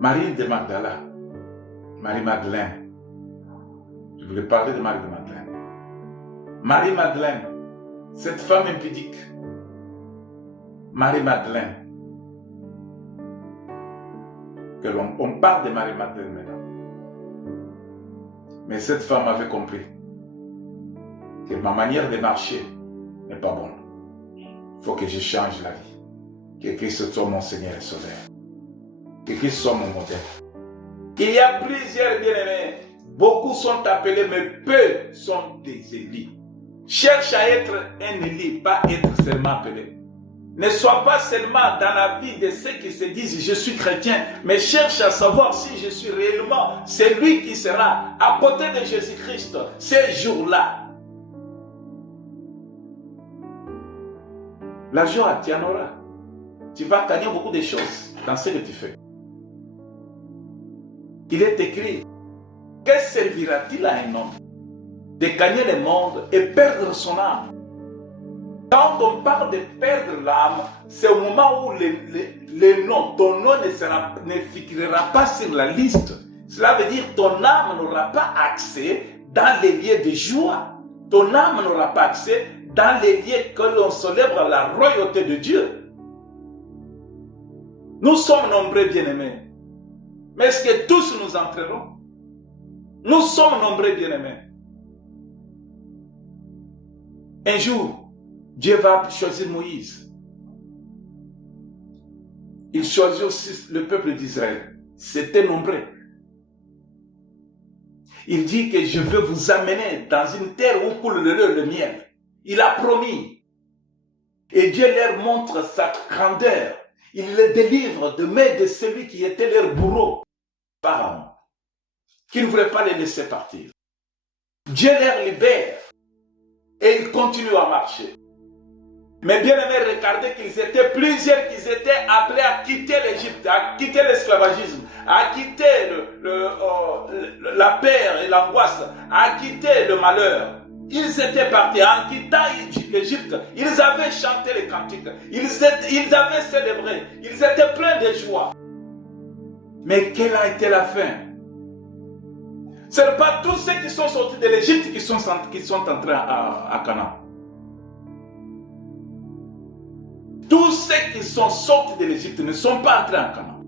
Marie de Magdala, Marie-Madeleine. Je voulais parler de Marie-Madeleine. Marie-Madeleine, cette femme impudique. Marie-Madeleine. On parle de Marie-Madeleine maintenant. Mais cette femme avait compris que ma manière de marcher n'est pas bonne. Il faut que je change la vie. Que Christ soit mon Seigneur et Sauveur. Que Christ soit mon modèle. Il y a plusieurs bien-aimés. Beaucoup sont appelés, mais peu sont des élus. Cherche à être un élu, pas être seulement appelé. Ne sois pas seulement dans la vie de ceux qui se disent « je suis chrétien », mais cherche à savoir si je suis réellement celui qui sera à côté de Jésus-Christ ces jours-là. La joie, tu en auras. Tu vas gagner beaucoup de choses dans ce que tu fais. Il est écrit, que servira-t-il à un homme de gagner le monde et perdre son âme? Quand on parle de perdre l'âme, c'est au moment où le nom, ton nom ne figurera pas sur la liste. Cela veut dire que ton âme n'aura pas accès dans les lieux de joie. Ton âme n'aura pas accès dans les lieux que l'on célèbre la royauté de Dieu. Nous sommes nombreux bien-aimés. Mais est-ce que tous nous entrerons? Nous sommes nombreux bien-aimés. Un jour, Dieu va choisir Moïse. Il choisit aussi le peuple d'Israël. C'était nombreux. Il dit que je veux vous amener dans une terre où coule le lait et le miel. Il a promis. Et Dieu leur montre sa grandeur. Il les délivre de main de celui qui était leur bourreau, Pharaon, qui ne voulait pas les laisser partir. Dieu les libère et ils continuent à marcher. Mais bien aimé, regardez qu'ils étaient plusieurs qui étaient appelés à quitter l'Égypte, à quitter l'esclavagisme, à quitter la peur et l'angoisse, à quitter le malheur. ils étaient partis en quittant l'Égypte. Ils avaient chanté les cantiques. Ils avaient célébré. Ils étaient pleins de joie. Mais quelle a été la fin? Ce n'est pas tous ceux qui sont sortis de l'Égypte qui sont entrés à Canaan. Tous ceux qui sont sortis de l'Égypte ne sont pas entrés en Canaan.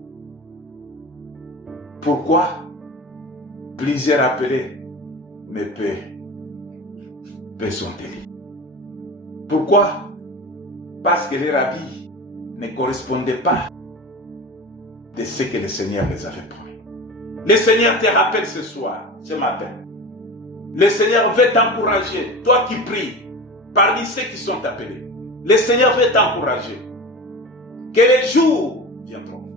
Pourquoi? Plusieurs appelés, mais peu sont élus. Pourquoi? Parce que les rabbis ne correspondaient pas de ce que le Seigneur les avait promis. Le Seigneur te rappelle ce soir, ce matin. Le Seigneur veut t'encourager, toi qui pries, parmi ceux qui sont appelés. Le Seigneur veut t'encourager. Que les jours viendront.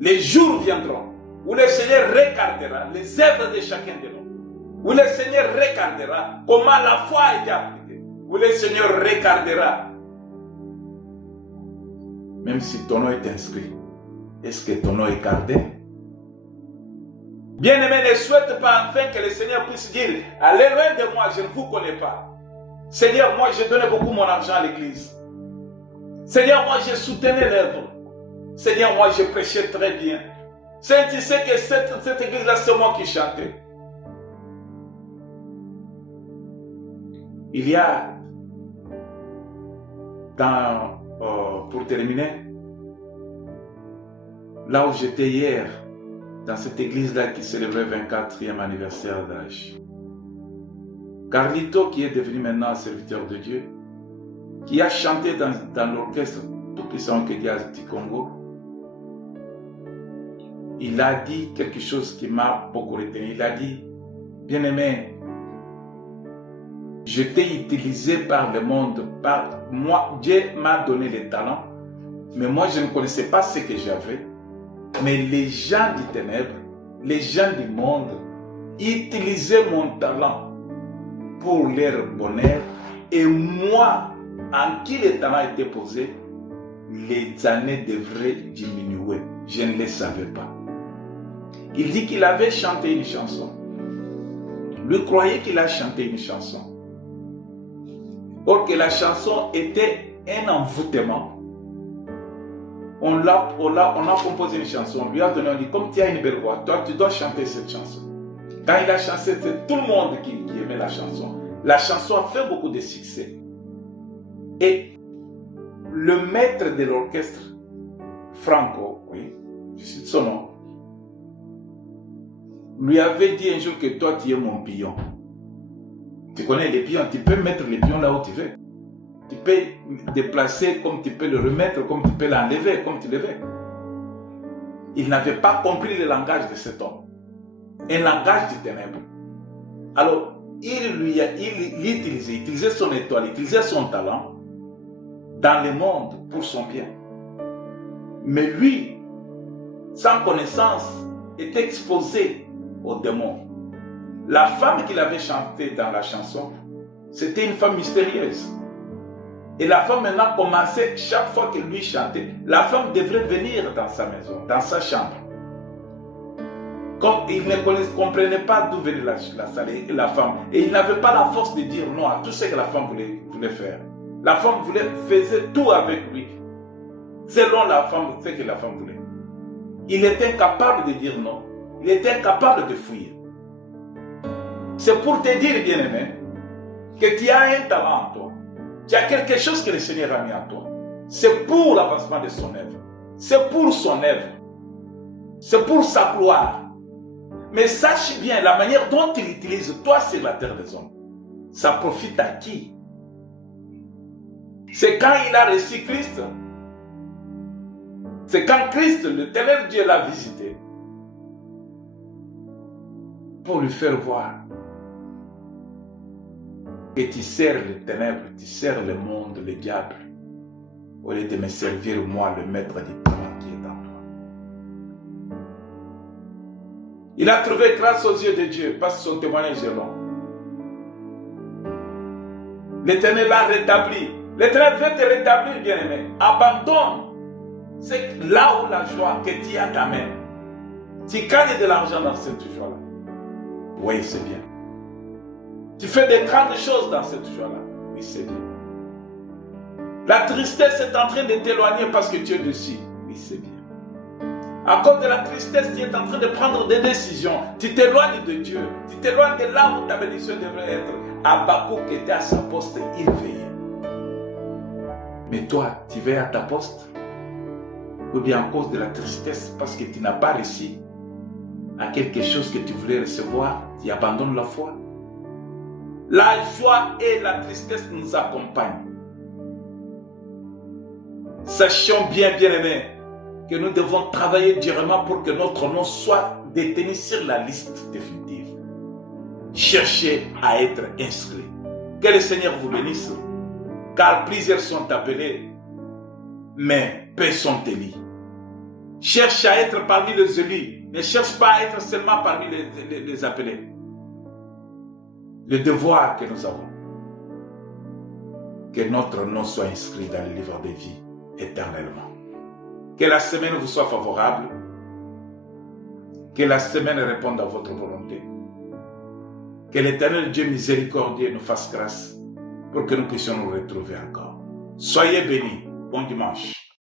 Les jours viendront où le Seigneur regardera les œuvres de chacun de nous. Où le Seigneur regardera comment la foi a été appliquée. Où le Seigneur regardera. Même si ton nom est inscrit, est-ce que ton nom est gardé? Bien-aimé, ne souhaite pas enfin que le Seigneur puisse dire, allez loin de moi, je ne vous connais pas. Seigneur, moi j'ai donné beaucoup mon argent à l'église. Seigneur, moi j'ai soutenu l'œuvre. Seigneur, moi j'ai prêché très bien. Seigneur, tu sais que cette église-là, c'est moi qui chantais. Il y a, pour terminer, là où j'étais hier, dans cette église-là qui célébrait le 24e anniversaire d'âge, Carlito, qui est devenu maintenant serviteur de Dieu, qui a chanté dans l'orchestre Tout-Puissant Kedias du Congo, il a dit quelque chose qui m'a beaucoup retenu. Il a dit, bien-aimé, je t'ai utilisé par le monde, par moi, Dieu m'a donné les talents, mais moi je ne connaissais pas ce que j'avais. Mais les gens du ténèbre, les gens du monde, utilisaient mon talent pour leur bonheur, et moi, en qui le talent était posé, les années devraient diminuer. Je ne le savais pas. Il dit qu'il avait chanté une chanson. Lui croyait qu'il a chanté une chanson. Or que la chanson était un envoûtement. On a composé une chanson, on lui a donné, on dit, comme tu as une belle voix, toi tu dois chanter cette chanson. Quand il a chanté, c'était tout le monde qui aimait la chanson. La chanson a fait beaucoup de succès. Et le maître de l'orchestre, Franco, oui, je cite son nom, lui avait dit un jour que toi tu es mon pion. Tu connais les pions, tu peux mettre les pions là où tu veux. Tu peux déplacer comme tu peux le remettre, comme tu peux l'enlever, comme tu le veux. Il n'avait pas compris le langage de cet homme. Un langage du ténèbre. Alors, il utilisait son étoile, il utilisait son talent dans le monde pour son bien. Mais lui, sans connaissance, était exposé aux démons. La femme qu'il avait chantée dans la chanson, c'était une femme mystérieuse. Et la femme maintenant commençait, chaque fois qu'il lui chantait, la femme devrait venir dans sa maison, dans sa chambre. Comme il ne comprenait pas d'où venait la femme, et il n'avait pas la force de dire non à tout ce que la femme voulait faire. La femme faisait tout avec lui, selon la femme, ce que la femme voulait. Il était incapable de dire non, il était incapable de fuir. C'est pour te dire, bien-aimé, que tu as un talent en toi. Tu as quelque chose que le Seigneur a mis en toi. C'est pour l'avancement de son œuvre. C'est pour son œuvre. C'est pour sa gloire. Mais sache bien, la manière dont il utilise toi sur la terre des hommes, ça profite à qui? C'est quand il a reçu Christ. C'est quand Christ, l'Éternel Dieu, l'a visité. Pour lui faire voir que tu sers les ténèbres, tu sers le monde, le diable, au lieu de me servir moi, le maître du talent qui est en toi. Il a trouvé grâce aux yeux de Dieu parce que son témoignage est long. L'Éternel l'a rétabli. L'Éternel veut te rétablir, bien-aimé. Abandonne. C'est là où la joie que tu as ta main. Tu gagnes de l'argent dans cette joie-là. Oui, c'est bien. Tu fais des grandes choses dans cette joie-là. Oui, c'est bien. La tristesse est en train de t'éloigner parce que tu es dessus. Oui, c'est bien. À cause de la tristesse, tu es en train de prendre des décisions. Tu t'éloignes de Dieu. Tu t'éloignes de là où ta bénédiction devrait être. Habakkuk était à sa poste, il veillait. Mais toi, tu veilles à ta poste? Ou bien à cause de la tristesse, parce que tu n'as pas réussi à quelque chose que tu voulais recevoir, tu abandonnes la foi? La joie et la tristesse nous accompagnent. Sachons bien, bien-aimés, que nous devons travailler durement pour que notre nom soit détenu sur la liste définitive. Cherchez à être inscrit. Que le Seigneur vous bénisse, car plusieurs sont appelés, mais peu sont élus. Cherche à être parmi les élus, ne cherche pas à être seulement parmi les appelés. Le devoir que nous avons, que notre nom soit inscrit dans le livre de vie éternellement. Que la semaine vous soit favorable, que la semaine réponde à votre volonté. Que l'Éternel Dieu miséricordieux nous fasse grâce pour que nous puissions nous retrouver encore. Soyez bénis. Bon dimanche.